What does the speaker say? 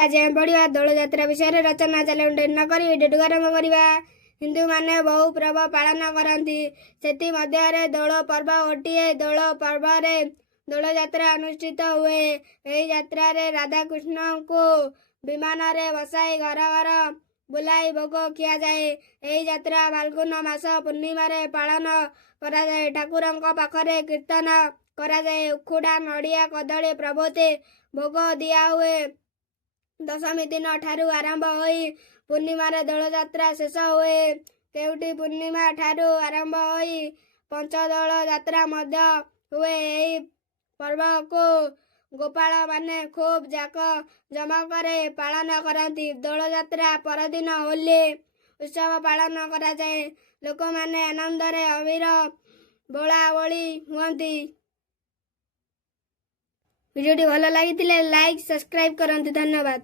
आज हम पढ़ा दोल यात्रा विषय रचना चले न कर आरंभ करवा। हिंदू माने बहु पर्व पालन करती से दोल पर्व गोटे दोल पर्व दोल यात्रा अनुष्ठित हुए। यही यात्रा राधा कृष्ण को विमान रे बसाई घर घर बुलाई भोग खिया जाए। यही यात्रा फाल्गुन मास पूर्णिमा पालन करा जाए। ठाकुर पाखरे कीर्तन करा जाए। उखुड़ा नड़िया कदली प्रभृति भोग दिया हुए। दशमी दिन ठारू आरंभ होई पूर्णिमा दोल यात्रा शेष हुए। केउटी पूर्णिमा ठारू आरंभ होई पंचदोल यात्रा मध्य हुए। यही पर्व को गोपाल माने खूब जाक जमकरे पालन करती। दोल यात्रा परदिन होली उत्सव पालन करा जाए। लोक माने आनंद रे अबीर बोला बोली हुअंती। वीडियोटी भल लगी लाइक सब्सक्राइब करंतु। धन्यवाद।